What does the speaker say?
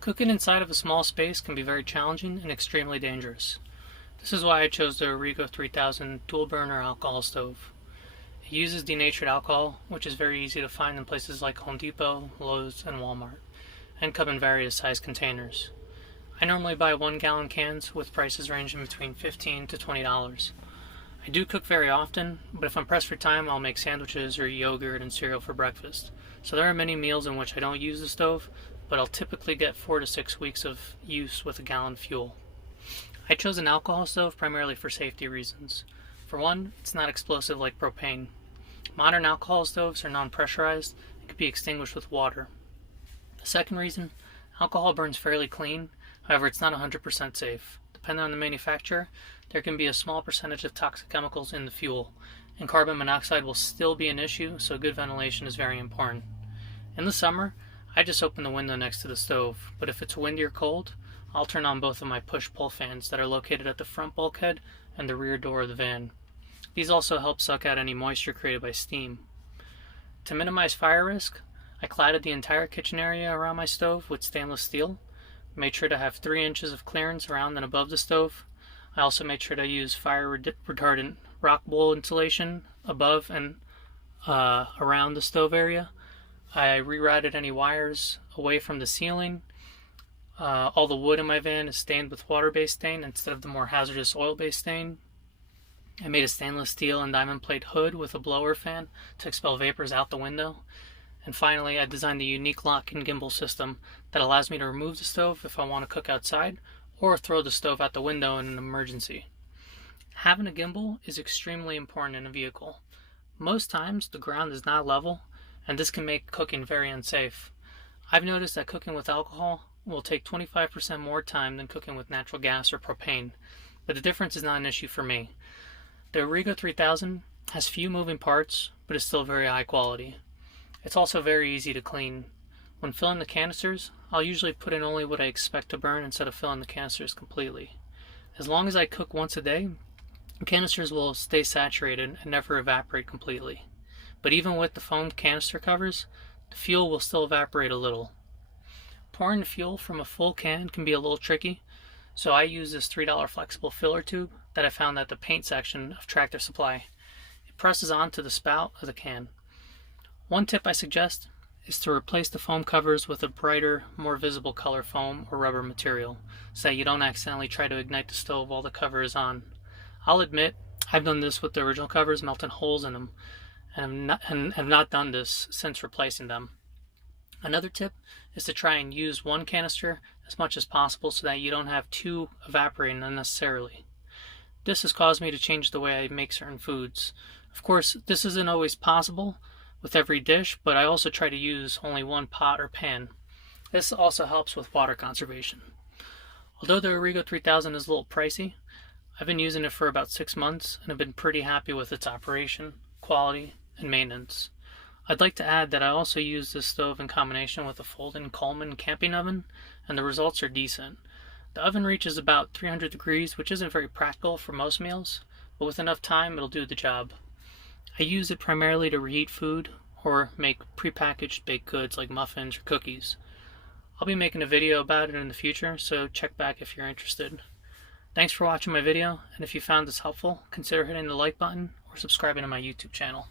Cooking inside of a small space can be very challenging and extremely dangerous. This is why I chose the Origo 3000 dual burner alcohol stove. It uses denatured alcohol, which is very easy to find in places like Home Depot, Lowe's, and Walmart, and come in various size containers. I normally buy 1-gallon cans with prices ranging between $15 to $20. I do cook very often, but if I'm pressed for time, I'll make sandwiches or yogurt and cereal for breakfast. So there are many meals in which I don't use the stove, but I'll typically get 4 to 6 weeks of use with a gallon of fuel. I chose an alcohol stove primarily for safety reasons. For one, it's not explosive like propane. Modern alcohol stoves are non-pressurized and can be extinguished with water. The second reason, alcohol burns fairly clean, however it's not 100% safe. Depending on the manufacturer, there can be a small percentage of toxic chemicals in the fuel, and carbon monoxide will still be an issue, so good ventilation is very important. In the summer, I just open the window next to the stove, but if it's windy or cold, I'll turn on both of my push-pull fans that are located at the front bulkhead and the rear door of the van. These also help suck out any moisture created by steam. To minimize fire risk, I cladded the entire kitchen area around my stove with stainless steel, made sure to have 3 inches of clearance around and above the stove. I also made sure to use fire retardant rock wool insulation above and around the stove area. I rerouted any wires away from the ceiling. All the wood in my van is stained with water-based stain instead of the more hazardous oil-based stain. I made a stainless steel and diamond plate hood with a blower fan to expel vapors out the window. And finally, I designed a unique lock and gimbal system that allows me to remove the stove if I want to cook outside or throw the stove out the window in an emergency. Having a gimbal is extremely important in a vehicle. Most times, the ground is not level, and this can make cooking very unsafe. I've noticed that cooking with alcohol will take 25% more time than cooking with natural gas or propane, but the difference is not an issue for me. The Origo 3000 has few moving parts, but is still very high quality. It's also very easy to clean. When filling the canisters, I'll usually put in only what I expect to burn instead of filling the canisters completely. As long as I cook once a day, the canisters will stay saturated and never evaporate completely. But even with the foamed canister covers, the fuel will still evaporate a little. Pouring the fuel from a full can can be a little tricky, so I use this $3 flexible filler tube that I found at the paint section of Tractor Supply. It presses onto the spout of the can. One tip I suggest is to replace the foam covers with a brighter, more visible color foam or rubber material, so that you don't accidentally try to ignite the stove while the cover is on. I'll admit, I've done this with the original covers, melting holes in them, and have not done this since replacing them. Another tip is to try and use one canister as much as possible so that you don't have two evaporating unnecessarily. This has caused me to change the way I make certain foods. Of course, this isn't always possible with every dish, but I also try to use only one pot or pan. This also helps with water conservation. Although the Origo 3000 is a little pricey, I've been using it for about 6 months and have been pretty happy with its operation, quality, and maintenance. I'd like to add that I also use this stove in combination with a fold-in Coleman camping oven, and the results are decent. The oven reaches about 300 degrees, which isn't very practical for most meals, but with enough time it'll do the job. I use it primarily to reheat food or make prepackaged baked goods like muffins or cookies. I'll be making a video about it in the future, so check back if you're interested. Thanks for watching my video, and if you found this helpful, consider hitting the like button or subscribing to my YouTube channel.